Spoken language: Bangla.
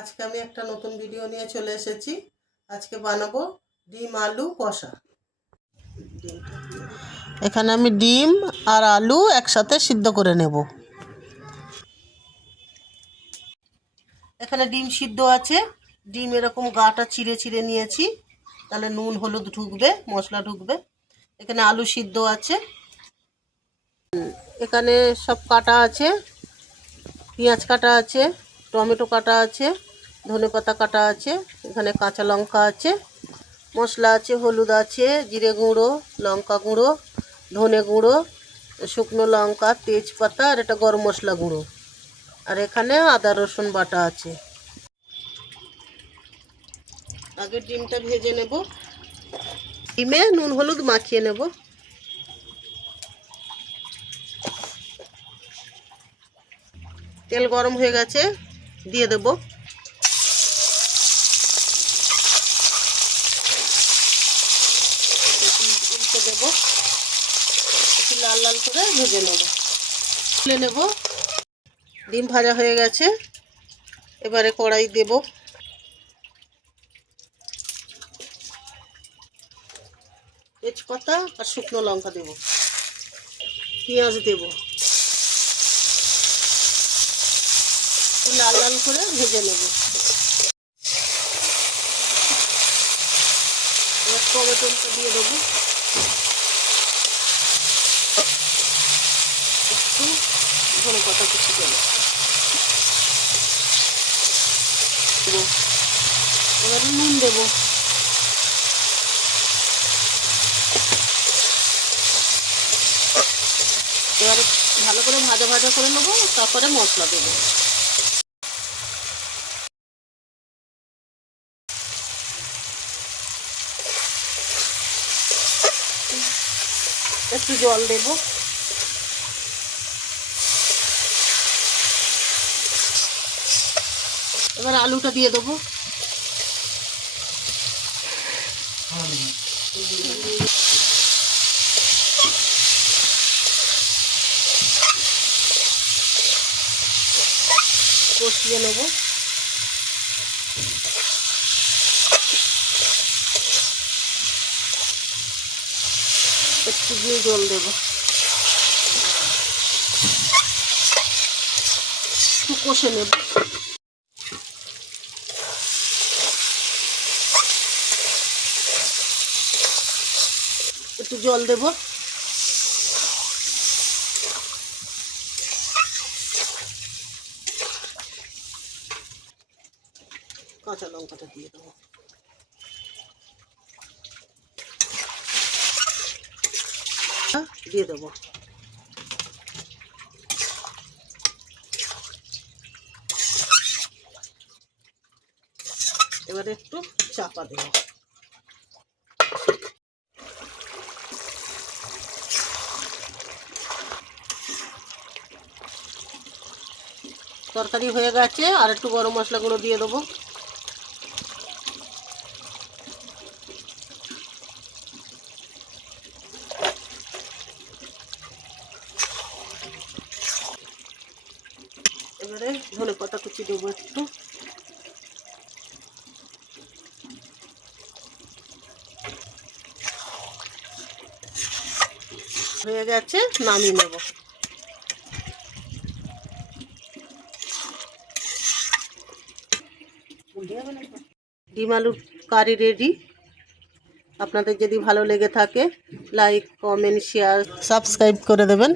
আজকে আমি একটা নতুন ভিডিও নিয়ে চলে এসেছি। আজকে বানাবো ডিম আলু কষা। এখানে আমি ডিম আর আলু একসাথে সিদ্ধ করে নেব। এখানে ডিম সিদ্ধ আছে, ডিম এরকম গাটা চিড়ে চিড়ে নিয়েছি, তাহলে নুন হলুদ ঢুকবে, মশলা ঢুকবে। এখানে আলু সিদ্ধ আছে, এখানে সব কাটা আছে, পেঁয়াজ কাটা আছে, টমেটো কাটা আছে, ধনেপাতা কাটা আছে, এখানে কাঁচা লঙ্কা আছে, মশলা আছে, হলুদ আছে, জিরে গুঁড়ো, লঙ্কা গুঁড়ো, ধনে গুঁড়ো, শুকনো লঙ্কা, তেজপাতা আর এটা গরম মশলা গুঁড়ো, আর এখানে আদা রসুন বাটা আছে। আগে ডিমটা ভেজে নেব, ডিমে নুন হলুদ মাখিয়ে নেব। তেল গরম হয়ে গেছে, দিয়ে দেব। উল্টে দেব, একটু লাল লাল করে ভেজে নেব, তুলে নেব। ডিম ভাজা হয়ে গেছে, এবারে কড়াই দেব। তেজপাতা আর শুকনো লঙ্কা দেব, পেঁয়াজ দেব, লাল লাল করে ভেজে নেব। এবার টমেটোটা দিয়ে দেবো, একটু ধনেপাতা কুচি দেবো। এবারে নুন দেবো, এবারে ভালো করে ভাজা ভাজা করে নেবো, তারপরে মশলা দেবো। একটু জল দেব, এবার আলুটা দিয়ে দেবো। কষিয়ে নেব, একটু দিয়ে জল দেব, একটু কষে নেব। একটু জল দেব, কাঁচা লঙ্কাটা দিয়ে দেবো, দিয়ে দেবো। এবারে একটু চাপা দেবো। তরকারি হয়ে গেছে, আর একটু গরম মশলা গুঁড়ো দিয়ে দেবো। এবারে ধনেপাতা কুচি দেবো একটু, হয়ে গেছে, নামিয়ে নেব। ডিম আলুর কারি রেডি। আপনাদের যদি ভালো লেগে থাকে, লাইক কমেন্ট শেয়ার সাবস্ক্রাইব করে দেবেন।